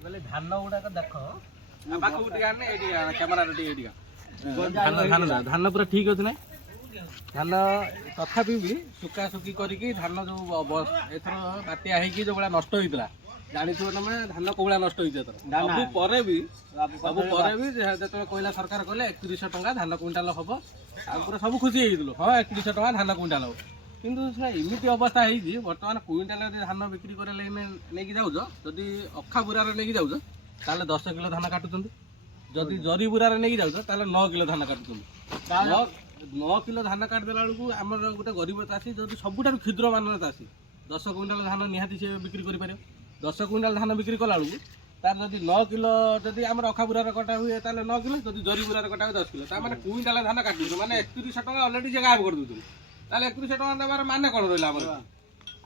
ଧାନ ଗୁଡାକ ଦେଖ ଧାନ ପୁରା ଠିକ ଅଛି ନା ଧାନ ତଥାପି ବି ଶୁକାଶୁକି କରିକି ଧାନ ଯୋଉ ଏଥର ବାତ୍ୟା ହେଇକି ଯୋଉ ଭଳିଆ ନଷ୍ଟ ହେଇଥିଲା ଜାଣିଥିବ ତମେ ଧାନ କୋଉ ଭଳିଆ ନଷ୍ଟ ହେଇଛି ଏଥର ସବୁ ପରେ ବି ଯେତେବେଳେ କହିଲା ସରକାର କହିଲେ 3100 ଟଙ୍କା ଧାନ କୁଇଣ୍ଟାଲ ହବ ଆଉ ପୁରା ସବୁ ଖୁସି ହେଇଯାଇଥିଲୁ ହଁ 3100 ଟଙ୍କା ଧାନ କୁଇଣ୍ଟାଲ ହବ କିନ୍ତୁ ସେଟା ଏମିତି ଅବସ୍ଥା ହେଇଛି ବର୍ତ୍ତମାନ କୁଇଣ୍ଟାଲ ଯଦି ଧାନ ବିକ୍ରି କରିବା ଲାଗି ନେଇକି ଯାଉଛ ଯଦି ଅଖା ବୁରାରେ ନେଇକି ଯାଉଛ ତାହେଲେ 10 କିଲୋ ଧାନ କାଟୁଛନ୍ତି ଯଦି ଜରି ବୁରାରେ ନେଇକି ଯାଉଛ ତାହେଲେ 9 କିଲୋ ଧାନ କାଟୁଛନ୍ତି 9 କିଲୋ ଧାନ କାଟିଦେଲା ବେଳକୁ ଆମର ଗୋଟେ ଗରିବ ଚାଷୀ ଯଦି ସବୁଠାରୁ କ୍ଷୁଦ୍ର ମାନର ଚାଷୀ 10 କୁଇଣ୍ଟାଲ ଧାନ ନିହାତି ସେ ବିକ୍ରି କରିପାରିବ 10 କୁଇଣ୍ଟାଲ ଧାନ ବିକ୍ରି କଲା ବେଳକୁ ତାର ଯଦି 9 କିଲୋ ଯଦି ଆମର ଅଖା ବୁରାରେ କଟା ହୁଏ ତାହେଲେ 9 କିଲୋ ଯଦି ଜରି ବୁରାରେ କଟା ହୁଏ 10 କିଲୋ ତା ମାନେ କୁଇଣ୍ଟାଲ ଧାନ କାଟୁଛନ୍ତି ମାନେ 3100 ଟଙ୍କା ଅଲରେଡି ସେ ଗାୟବ କରିଦେଉଛନ୍ତି ତାହେଲେ 3100 ଟଙ୍କା ଦେବାର ମାନେ କ'ଣ ରହିଲା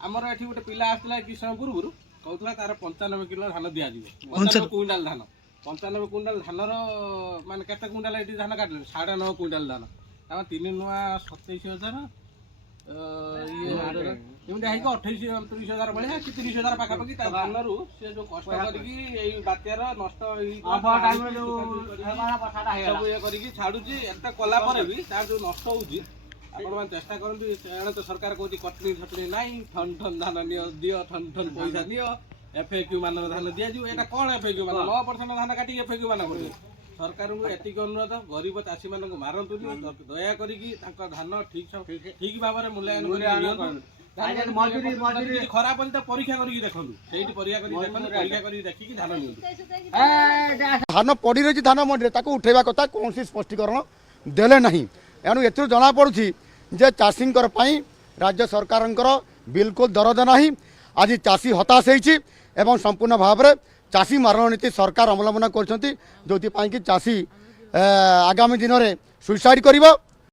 ଆମର ଏଠି ଗୋଟେ ପିଲା ଆସିଥିଲା କିଛି ସମୟ ପୂର୍ବରୁ କହୁଥିଲା ତାର 95 କିଲୋ ଧାନ ଦିଆଯିବ 95 କୁଇଣ୍ଟାଲ ଧାନ 95 କୁଇଣ୍ଟାଲ ଧାନର ମାନେ କେତେ କୁଇଣ୍ଟାଲ ଏଠି ଧାନ କାଟିଲେ 9.5 କୁଇଣ୍ଟାଲ ଧାନ ତାମାନେ 3 ନୂଆ 27,000 ଏମିତି ହେଇକି 28-29,000 ଭଳିଆ କି 30,000 ପାଖାପାଖି ତା ଧାନରୁ ସେ ଯୋଉ କଷ୍ଟ କରିକି ଏଇ ବାତ୍ୟାର ନଷ୍ଟ ସବୁ ଇଏ କରିକି ଛାଡୁଛି ଏତେ କଲା ପରେ ବି ତାର ଯୋଉ ନଷ୍ଟ ହଉଛି ଆପଣମାନେ ଚେଷ୍ଟା କରନ୍ତୁ ଏଣେ ତ ସରକାର କହୁଛି କଟନୀ ଛଟନୀ ନାହିଁ ଠନ ଠନ ଧାନ ନିଅ ଦିଅ ଠନ ଠନ ପଇସା ନିଅ ଏଫଏକ୍ୟୁ ମାନର ଧାନ ଦିଆଯିବ ଏଇଟା କ'ଣ ଏଫଏକ୍ୟୁ ମାନ 9% ଧାନ କାଟିକି ଏଫଏକ୍ୟୁ ମାନ କରୁଛି ସରକାରଙ୍କୁ ଏତିକି ଅନୁରୋଧ ଗରିବ ଚାଷୀ ମାନଙ୍କୁ ମାରନ୍ତୁନି ଦୟା କରିକି ତାଙ୍କ ଧାନ ଠିକ ଭାବରେ ମୂଲ୍ୟାୟନ କରି ନିଅନ୍ତୁ ଖରାପ ଅଛି ତ ପରୀକ୍ଷା କରିକି ଦେଖନ୍ତୁ ସେଇଠି ପରୀକ୍ଷା କରିକି ଦେଖିକି ଧାନ ନିଅନ୍ତୁ ଧାନ ପଡ଼ି ରହିଛି ଧାନ ମଣ୍ଡିରେ ତାକୁ ଉଠେଇବା କଥା କୌଣସି ସ୍ପଷ୍ଟୀକରଣ ଦେଲେ ନାହିଁ ଏଣୁ ଏଥିରୁ ଜଣାପଡ଼ୁଛି ଯେ ଚାଷୀଙ୍କର ପାଇଁ ରାଜ୍ୟ ସରକାରଙ୍କର ବିଲକୁଲ ଦରଦ ନାହିଁ ଆଜି ଚାଷୀ ହତାଶ ହେଇଛି ଏବଂ ସମ୍ପୂର୍ଣ୍ଣ ଭାବରେ ଚାଷୀ ମାରଣ ନୀତି ସରକାର ଅବଲମ୍ବନ କରିଛନ୍ତି ଯେଉଁଥିପାଇଁ କି ଚାଷୀ ଆଗାମୀ ଦିନରେ ସୁଇସାଇଡ୍ କରିବ